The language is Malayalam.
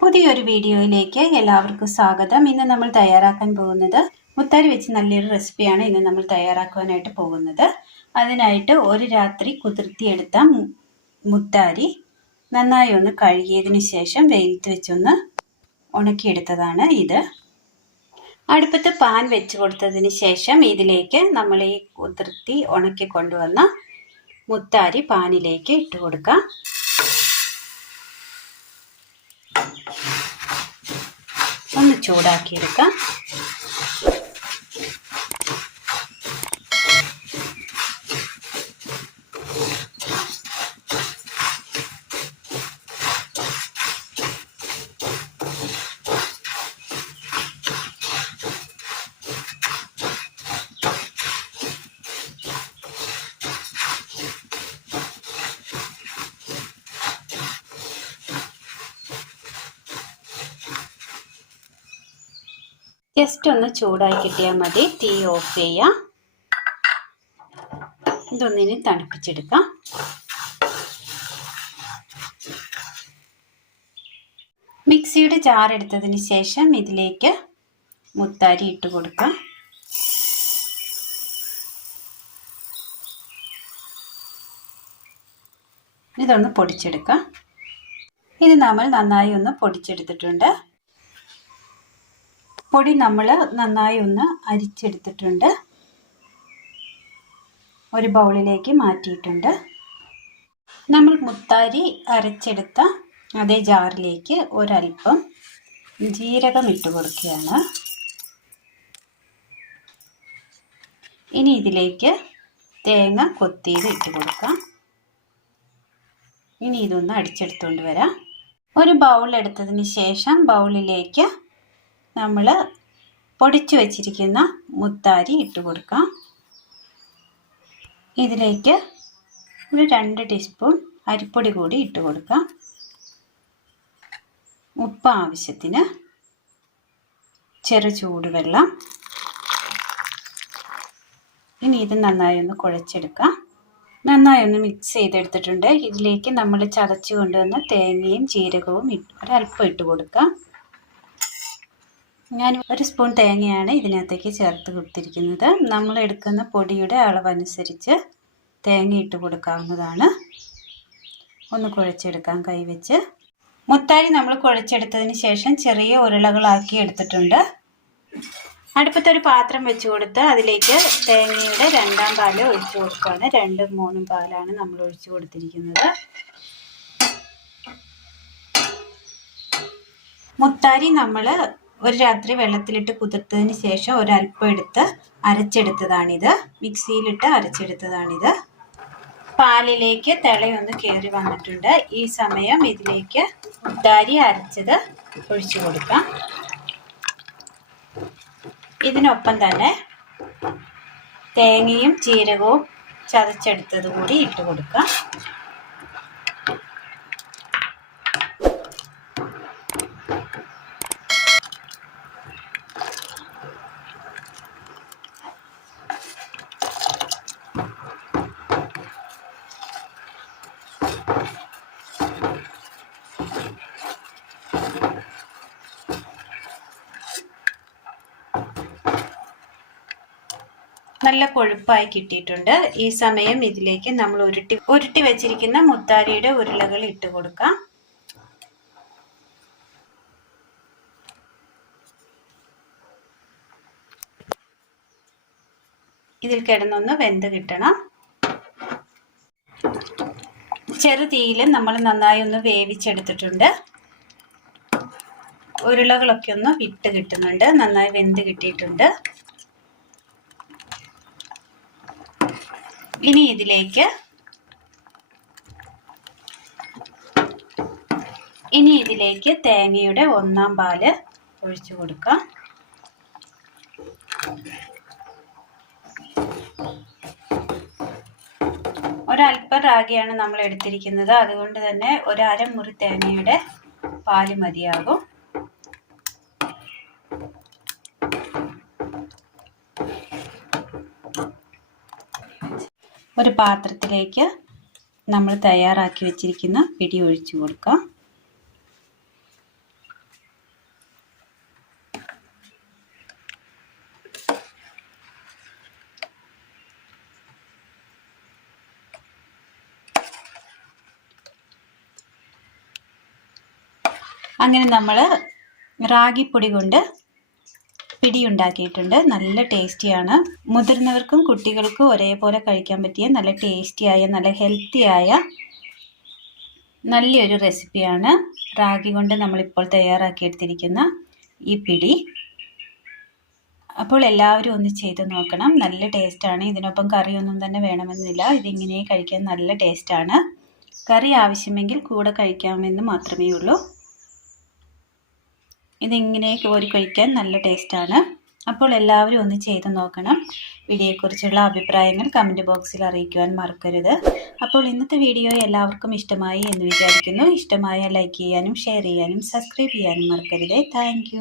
പുതിയൊരു വീഡിയോയിലേക്ക് എല്ലാവർക്കും സ്വാഗതം. ഇന്ന് നമ്മൾ തയ്യാറാക്കാൻ പോകുന്നത് മുത്താരി വെച്ച് നല്ലൊരു റെസിപ്പിയാണ് ഇന്ന് നമ്മൾ തയ്യാറാക്കുവാനായിട്ട് പോകുന്നത്. അതിനായിട്ട് ഒരു രാത്രി കുതിർത്തിയെടുത്ത മുത്താരി നന്നായി ഒന്ന് കഴുകിയതിന് ശേഷം വെയിലത്ത് വെച്ചൊന്ന് ഉണക്കിയെടുത്തതാണ് ഇത്. അടുപ്പത്ത് പാൻ വെച്ച് കൊടുത്തതിന് ശേഷം ഇതിലേക്ക് നമ്മൾ ഈ കുതിർത്തി ഉണക്കി കൊണ്ടുവന്ന മുത്താരി പാനിലേക്ക് ഇട്ട് കൊടുക്കാം. ഒന്ന് ചൂടാക്കിയെടുക്കാം. ജസ്റ്റ് ഒന്ന് ചൂടായി കിട്ടിയാൽ മതി. തീ ഓഫ് ചെയ്യാം. ഇതൊന്നിനി തണുപ്പിച്ചെടുക്കാം. മിക്സിയുടെ ജാർ എടുത്തതിന് ശേഷം ഇതിലേക്ക് മുത്താരി ഇട്ട് കൊടുക്കാം. ഇതൊന്ന് പൊടിച്ചെടുക്കാം. ഇത് നമ്മൾ നന്നായി ഒന്ന് പൊടിച്ചെടുത്തിട്ടുണ്ട്. പൊടി നമ്മൾ നന്നായി ഒന്ന് അരിച്ചെടുത്തിട്ടുണ്ട്. ഒരു ബൗളിലേക്ക് മാറ്റിയിട്ടുണ്ട്. നമ്മൾ മുത്താരി അരച്ചെടുത്ത അതേ ജാറിലേക്ക് ഒരൽപ്പം ജീരകം ഇട്ട് കൊടുക്കുകയാണ്. ഇനി ഇതിലേക്ക് തേങ്ങ കൊത്തിയത് ഇട്ട് കൊടുക്കാം. ഇനി ഇതൊന്ന് അടിച്ചെടുത്തുകൊണ്ട് വരാം. ഒരു ബൗൾ എടുത്തതിന് ശേഷം ബൗളിലേക്ക് നമ്മൾ പൊടിച്ചു വച്ചിരിക്കുന്ന മുത്താരി ഇട്ട് കൊടുക്കാം. ഇതിലേക്ക് ഒരു 2 ടീസ്പൂൺ അരിപ്പൊടി കൂടി ഇട്ട് കൊടുക്കാം. ഉപ്പ് ആവശ്യത്തിന്, ചെറു ചൂടുവെള്ളം. ഇനി ഇത് നന്നായി ഒന്ന് കുഴച്ചെടുക്കാം. നന്നായി ഒന്ന് മിക്സ് ചെയ്തെടുത്തിട്ടുണ്ട്. ഇതിലേക്ക് നമ്മൾ ചതച്ചു കൊണ്ടുവന്ന തേങ്ങയും ജീരകവും ഒരല്പം ഇട്ട് കൊടുക്കാം. ഞാൻ 1 സ്പൂൺ തേങ്ങയാണ് ഇതിനകത്തേക്ക് ചേർത്ത് കൊടുത്തിരിക്കുന്നത്. നമ്മൾ എടുക്കുന്ന പൊടിയുടെ അളവനുസരിച്ച് തേങ്ങ ഇട്ട് കൊടുക്കാവുന്നതാണ്. ഒന്ന് കുഴച്ചെടുക്കാം കൈവച്ച്. മുത്താരി നമ്മൾ കുഴച്ചെടുത്തതിന് ശേഷം ചെറിയ ഉരുളകളാക്കി എടുത്തിട്ടുണ്ട്. അടുപ്പത്തൊരു പാത്രം വെച്ച് കൊടുത്ത് അതിലേക്ക് തേങ്ങയുടെ 2ാം പാല് ഒഴിച്ചു കൊടുക്കുകയാണ്. 2ഉം 3ഉം പാലാണ് നമ്മൾ ഒഴിച്ചു കൊടുത്തിരിക്കുന്നത്. മുത്താരി നമ്മൾ ഒരു രാത്രി വെള്ളത്തിലിട്ട് കുതിർത്തതിന് ശേഷം ഒരല്പം എടുത്ത് അരച്ചെടുത്തതാണിത്. മിക്സിയിലിട്ട് അരച്ചെടുത്തതാണിത്. പാലിലേക്ക് തിളയൊന്ന് കയറി വന്നിട്ടുണ്ട്. ഈ സമയം ഇതിലേക്ക് മുത്താരി അരച്ചത് ഒഴിച്ചു കൊടുക്കാം. ഇതിനൊപ്പം തന്നെ തേങ്ങയും ജീരകവും ചതച്ചെടുത്തത് കൂടി ഇട്ട് കൊടുക്കാം. നല്ല കൊഴുപ്പായി കിട്ടിയിട്ടുണ്ട്. ഈ സമയം ഇതിലേക്ക് നമ്മൾ ഉരുട്ടി വെച്ചിരിക്കുന്ന മുത്താരിയുടെ ഉരുളകൾ ഇട്ട് കൊടുക്കാം. ഇതിൽ കിടന്നൊന്ന് വെന്ത് കിട്ടണം. ചെറുതീയിൽ നമ്മൾ നന്നായി ഒന്ന് വേവിച്ചെടുത്തിട്ടുണ്ട്. ഉരുളകളൊക്കെ ഒന്ന് വിട്ട് കിട്ടുന്നുണ്ട്. നന്നായി വെന്ത് കിട്ടിയിട്ടുണ്ട്. ഇനി ഇതിലേക്ക് തേങ്ങയുടെ 1ാം പാല് ഒഴിച്ചു കൊടുക്കാം. ഒരല്പം റാഗിയാണ് നമ്മൾ എടുത്തിരിക്കുന്നത്. അതുകൊണ്ട് തന്നെ ഒരു അരമുറി തേങ്ങയുടെ പാല് മതിയാകും. ഒരു പാത്രത്തിലേക്ക് നമ്മൾ തയ്യാറാക്കി വെച്ചിരിക്കുന്ന പിടി ഒഴിച്ചു കൊടുക്കാം. അങ്ങനെ നമ്മൾ റാഗിപ്പൊടി കൊണ്ട് പിടി ഉണ്ടാക്കിയിട്ടുണ്ട്. നല്ല ടേസ്റ്റിയാണ്. മുതിർന്നവർക്കും കുട്ടികൾക്കും ഒരേപോലെ കഴിക്കാൻ പറ്റിയ നല്ല ടേസ്റ്റിയായ നല്ല ഹെൽത്തിയായ നല്ലൊരു റെസിപ്പിയാണ് റാഗി കൊണ്ട് നമ്മളിപ്പോൾ തയ്യാറാക്കിയെടുത്തിരിക്കുന്ന ഈ പിടി. അപ്പോൾ എല്ലാവരും ഒന്ന് ചെയ്ത് നോക്കണം. നല്ല ടേസ്റ്റാണ്. ഇതിനൊപ്പം കറിയൊന്നും തന്നെ വേണമെന്നില്ല. ഇതിങ്ങനെ കഴിക്കാൻ നല്ല ടേസ്റ്റാണ്. കറി ആവശ്യമെങ്കിൽ കൂടെ കഴിക്കാമെന്ന് മാത്രമേ ഉള്ളൂ. ഇതിങ്ങനെ കോരി കഴിക്കാൻ നല്ല ടേസ്റ്റാണ്. അപ്പോൾ എല്ലാവരും ഒന്ന് ചെയ്ത് നോക്കണം. വീഡിയോയെക്കുറിച്ചുള്ള അഭിപ്രായങ്ങൾ കമൻറ്റ് ബോക്സിൽ അറിയിക്കുവാൻ മറക്കരുത്. അപ്പോൾ ഇന്നത്തെ വീഡിയോ എല്ലാവർക്കും ഇഷ്ടമായി എന്ന് വിചാരിക്കുന്നു. ഇഷ്ടമായ ലൈക്ക് ചെയ്യാനും ഷെയർ ചെയ്യാനും സബ്സ്ക്രൈബ് ചെയ്യാനും മറക്കരുത്. താങ്ക്